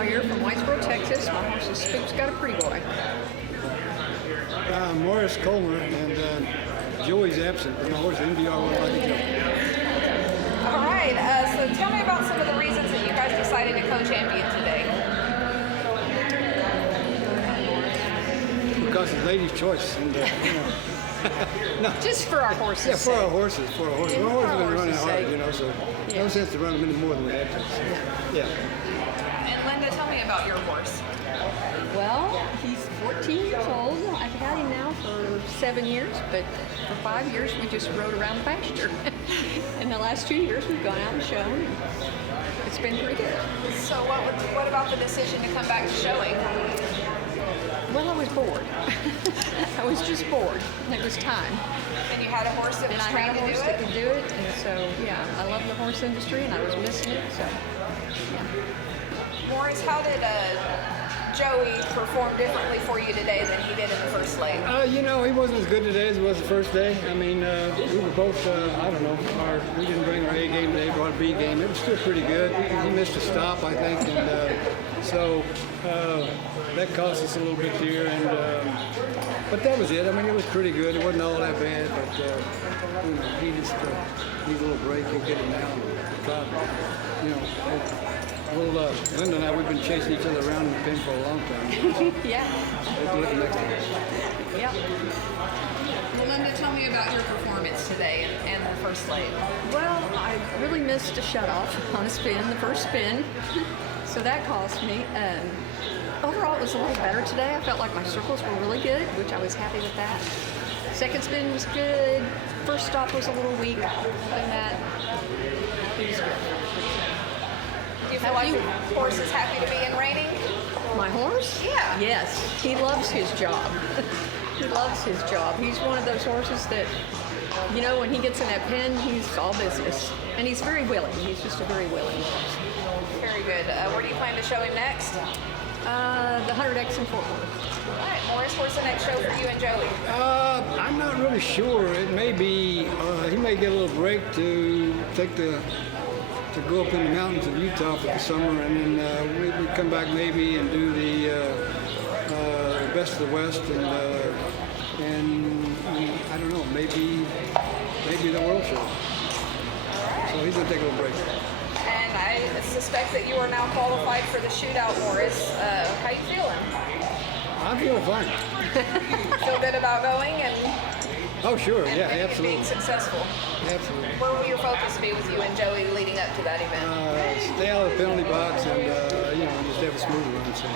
Sawyer from Whitesboro, Texas. My horse is Spook's got a pretty boy. Morris Kulmer, and Joey's absent. My horse NBR won't like to jump. All right, so tell me about some of the reasons that you guys decided to co-champion today. Because it's ladies' choice, and no. Just for our horses. Yeah, for our horses. Yeah, Our horses for have our been running horses' hard, sake. so Yeah. no sense to run them any more than we had to. So, yeah. And Linda, tell me about your horse. Well, he's 14 years old. I've had him now for 7 years, but for 5 years we just rode around the pasture. In the last 2 years we've gone out and shown. It's been pretty good. So what about the decision to come back to showing? Well, I was bored. I was just bored. It was time. And you had a horse that And was I had trained a to horse do that it? could do it, and so, yeah, I love the horse industry, and I was missing it, so, yeah. Morris, how did Joey perform differently for you today than he did in the first leg? He wasn't as good today as he was the first day. I mean, we were both, I don't know, we didn't bring our A game today, brought a B game. It was still pretty good. He missed a stop, I think, and so that cost us a little bit here. But that was it. I mean, it was pretty good. It wasn't all that bad, but he just needs a little break. He'll get it now. Linda and I, we've been chasing each other around in the pen for a long time. Yeah. We'll do it next time. Yep. Well, Linda, tell me about your performance today and the first leg. Well, I really missed a shut-off on a spin, the first spin, so that cost me. Overall, it was a little better today. I felt like my circles were really good, which I was happy with that. Second spin was good. First stop was a little weak. Other than that, it was good. Do you feel like your horse is happy to be in reining? My horse? Yeah. Yes, he loves his job. He loves his job. He's one of those horses that, when he gets in that pen, he's all business. And he's very willing. He's just a very willing horse. Very good. Where do you plan to show him next? The 100X in Fort Worth. All right, Morris, where's the next show for you and Joey? I'm not really sure. It may be, he may get a little break to go up in the mountains of Utah for the summer, and then we come back maybe and do the Best of the West, and I don't know, maybe the World Show. So he's gonna take a little break. And I suspect that you are now qualified for the shootout, Morris. How you feeling? I'm feeling fine. Feel good about going and Oh, sure, yeah, being absolutely. successful. Absolutely. Where will your focus be with you and Joey leading up to that event? Stay out of the penalty box and, just have a smooth run. So.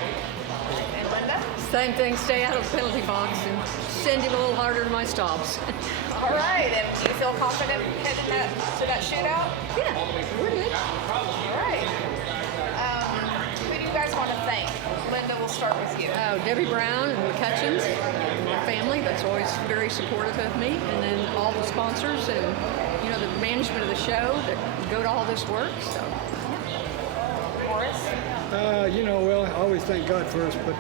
And Linda? Same thing, stay out of the penalty box and send him a little harder to my stops. All right, and do you feel confident heading to that shootout? Yeah, we're good. All right. Who do you guys want to thank? Linda, we'll start with you. Debbie Brown and McCutcheons, and my family, that's always very supportive of me, and then all the sponsors and, the management of the show that go to all this work, so. Morris? I always thank God first, but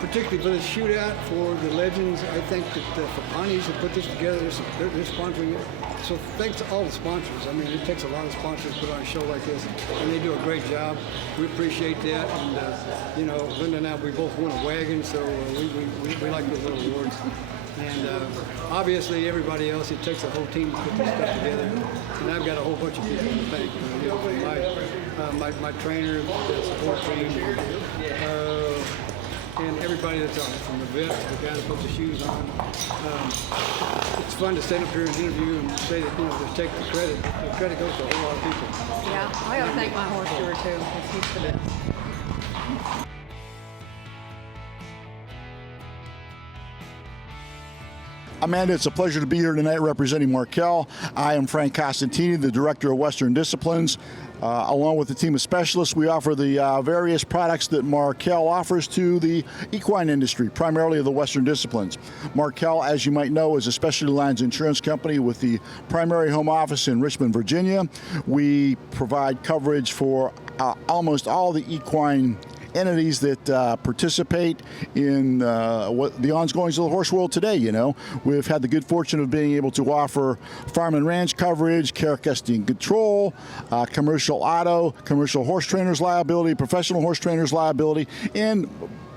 particularly for this shootout, for the legends, I think that for Ponnies that put this together, they're sponsoring it. So thanks to all the sponsors. I mean, it takes a lot of sponsors to put on a show like this, and they do a great job. We appreciate that, and Linda and I, we both won a wagon, so we like those little awards. And obviously, everybody else, it takes a whole team to put this stuff together. And I've got a whole bunch of people to thank. My trainer, the support team, and everybody that's on it, from the vet to the guy that puts the shoes on. It's fun to stand up here and interview and say that, just take the credit. The credit goes to a whole lot of people. Yeah, I gotta thank my horse steward too, because he's the best. Amanda, it's a pleasure to be here tonight representing Markel. I am Frank Costantini, the Director of Western Disciplines. Along with a team of specialists, we offer the various products that Markel offers to the equine industry, primarily the Western Disciplines. Markel, as you might know, is a specialty lines insurance company with the primary home office in Richmond, Virginia. We provide coverage for almost all the equine entities that participate in what the ongoings of the horse world today. You know, we've had the good fortune of being able to offer farm and ranch coverage, care, custody, and control, commercial auto, commercial horse trainers liability, professional horse trainers liability, and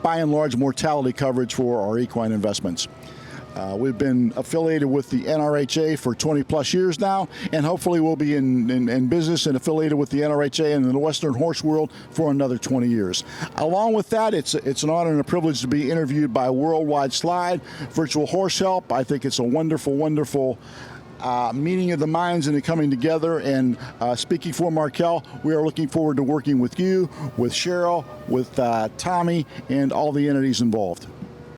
by and large mortality coverage for our equine investments. We've been affiliated with the NRHA for 20 plus years now, and hopefully we'll be in business and affiliated with the NRHA and the Western horse world for another 20 years. Along with that, it's an honor and a privilege to be interviewed by Worldwide Slide, Virtual Horse Help. I think it's a wonderful, wonderful meeting of the minds and the coming together. And speaking for Markel, we are looking forward to working with you, with Cheryl, with Tommy, and all the entities involved.